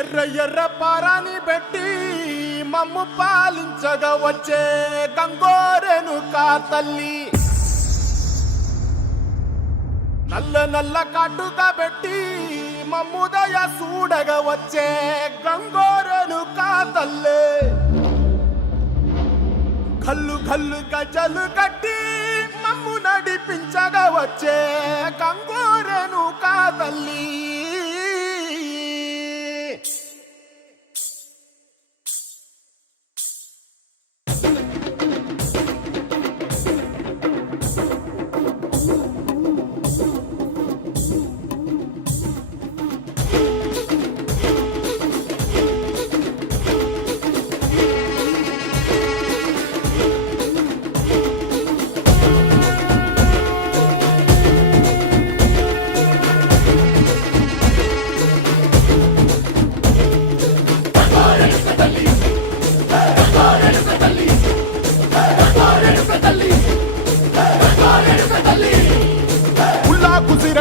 ఎర్ర ఎర్ర పారాని పెట్టి మమ్ము పాలించగా వచ్చే గంగోరెను కా తల్లి, నల్ల నల్ల కాటుగా పెట్టి మమ్ముదయ చూడగా వచ్చే గంగోరెను కా తల్లి, కల్లు కల్లు గజలు కట్టి మమ్ము నడిపించగా వచ్చే గంగోరెను కా తల్లి.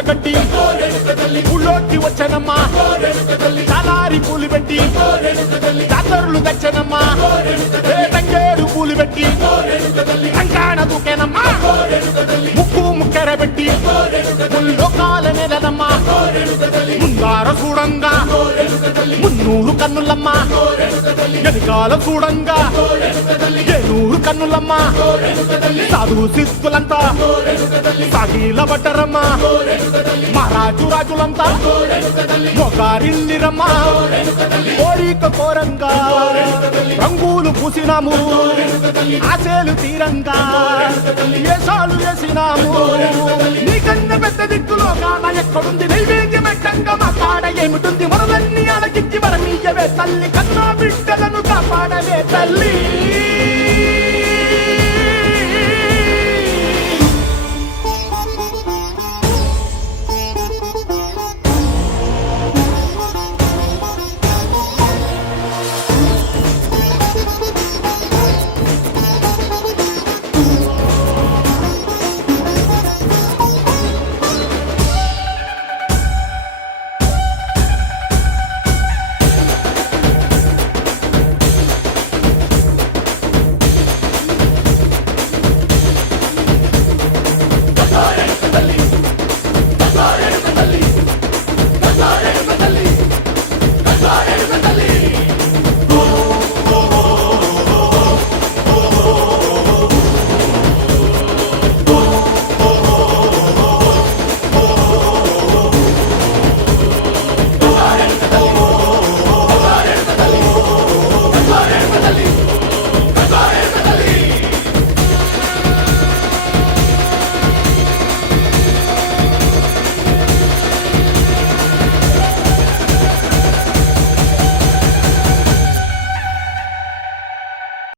కట్టి ఊళ్ళోకి వచ్చనమ్మా, చాలారి పూలు పెట్టి జాతరులు తెచ్చనమ్మా, తంగేరు పూలు పెట్టి కంకాణ దూకేనమ్మా, ముక్కు ముక్కెర పెట్టి ముల్లోకాల నెలనమ్మా, ముందార చూడంగా మున్నూరు కన్నులమ్మా, వెనుకాల చూడంగా ఏనూరు కన్నులమ్మా, సాధు సిద్ధులంతా సాగిల బట్టరమ్మా, మహారాజు రాజులంతా మొగారిల్లిరమ్మా, కోరిక కోరంగా రంగులు పూసినాము, ఆశలు తీరంగా వేషాలు వేసినాము, నీకన్నా పెద్ద దిక్కులో కాన ఎక్కడుంది, నైవేద్యం ఎట్టంగా మా కాడ ఏమిటుంది, మనలన్నీ అడగిచ్చి వరమీయవే తల్లి, కన్నా బిడ్డలను కాపాడవే తల్లి.